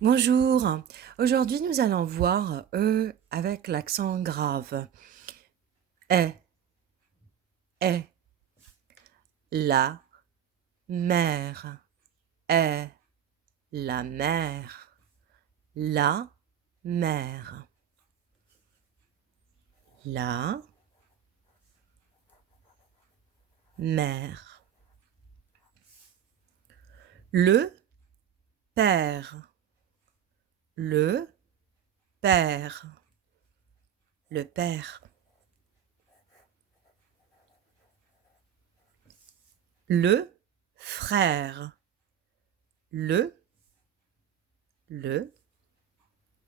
Bonjour, aujourd'hui nous allons voir E avec l'accent grave. Est, est, la mer, est, la mer, la mer, la mer. Le père, le père, le père. Le frère, le, le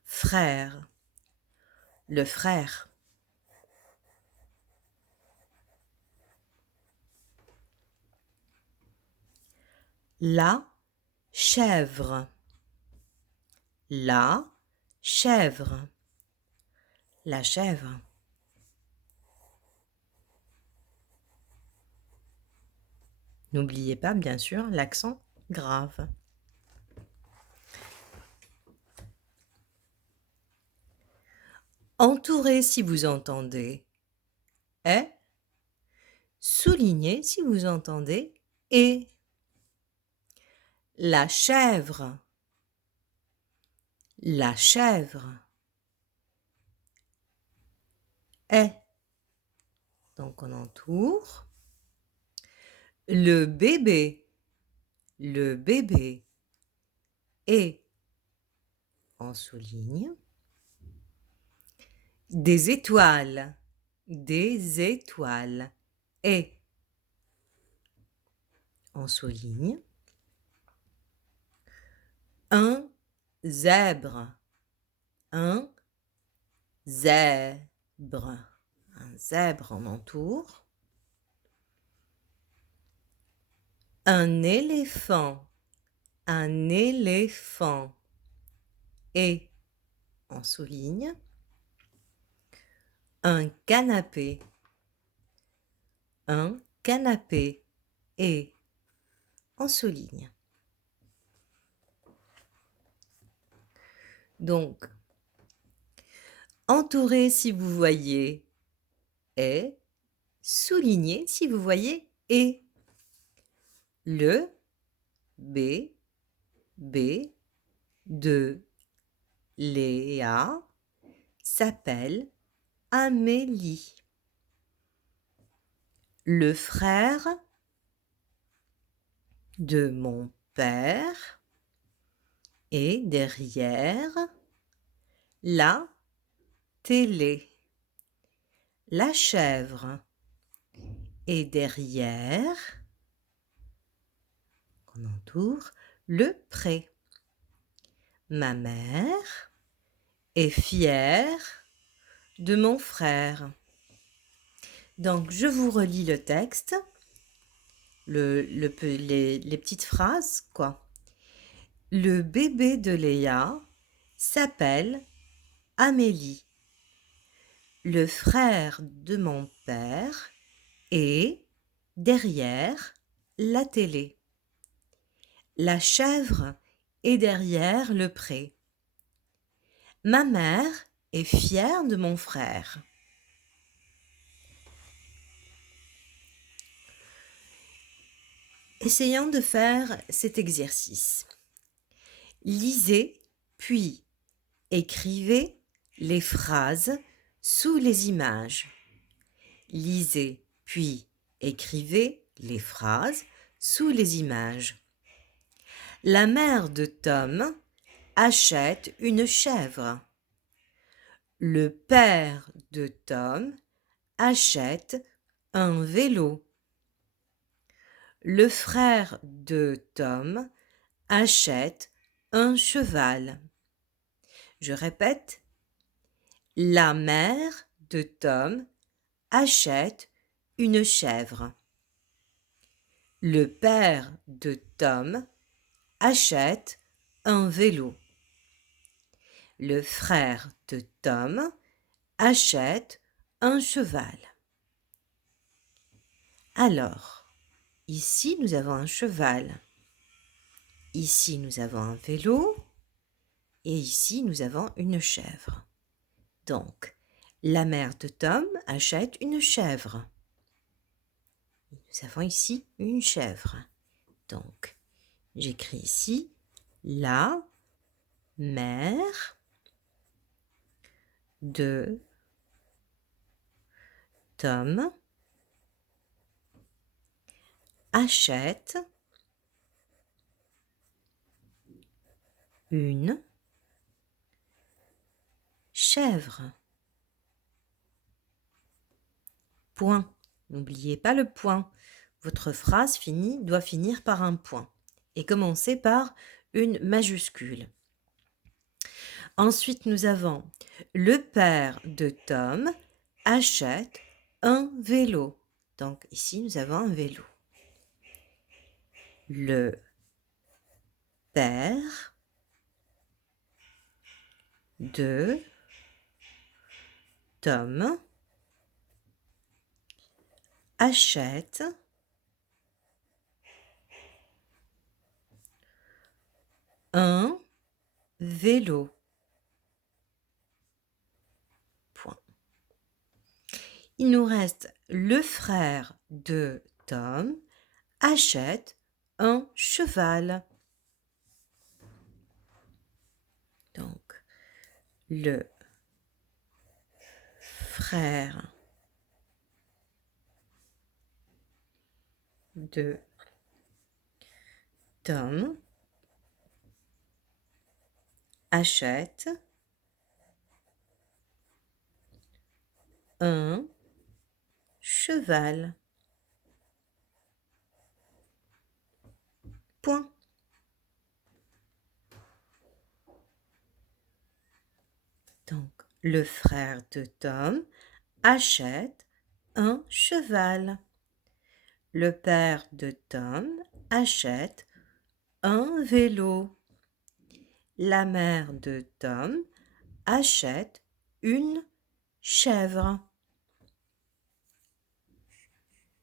frère, le frère. La chèvre, la chèvre, la chèvre. N'oubliez pas, bien sûr, l'accent grave. Entourez si vous entendez est. Soulignez si vous entendez et. La chèvre, la chèvre est. Donc on entoure. Le bébé est. On souligne. Des étoiles et. On souligne. Un zèbre, un zèbre, un zèbre en entoure. Un éléphant et on souligne. Un canapé et on souligne. Donc, entourez si vous voyez est, soulignez si vous voyez et. Le bébé de Léa s'appelle Amélie. Le frère de mon père est derrière la télé. La chèvre est derrière, on entoure, le pré. Ma mère est fière de mon frère. Donc, je vous relis le texte, les petites phrases, quoi. Le bébé de Léa s'appelle Amélie. Le frère de mon père est derrière la télé. La chèvre est derrière le pré. Ma mère est fière de mon frère. Essayons de faire cet exercice. Lisez, puis écrivez les phrases sous les images. Lisez, puis écrivez les phrases sous les images. La mère de Tom achète une chèvre. Le père de Tom achète un vélo. Le frère de Tom achète un cheval. Je répète, la mère de Tom achète une chèvre. Le père de Tom achète un vélo. Le frère de Tom achète un cheval. Alors, ici nous avons un cheval. Ici nous avons un vélo. et ici nous avons une chèvre. Donc, la mère de Tom achète une chèvre. Nous avons ici une chèvre. Donc, j'écris ici la mère de Tom achète une chèvre. Point. N'oubliez pas le point. Votre phrase doit finir par un point et commencer par une majuscule. Ensuite, nous avons le père de Tom achète un vélo. Donc ici, nous avons un vélo. Le père de Tom achète un vélo. Point. Il nous reste le frère de Tom achète un cheval. Donc, le frère de Tom achète un cheval. Point. Donc, le frère de Tom achète un cheval. Le père de Tom achète un vélo. La mère de Tom achète une chèvre.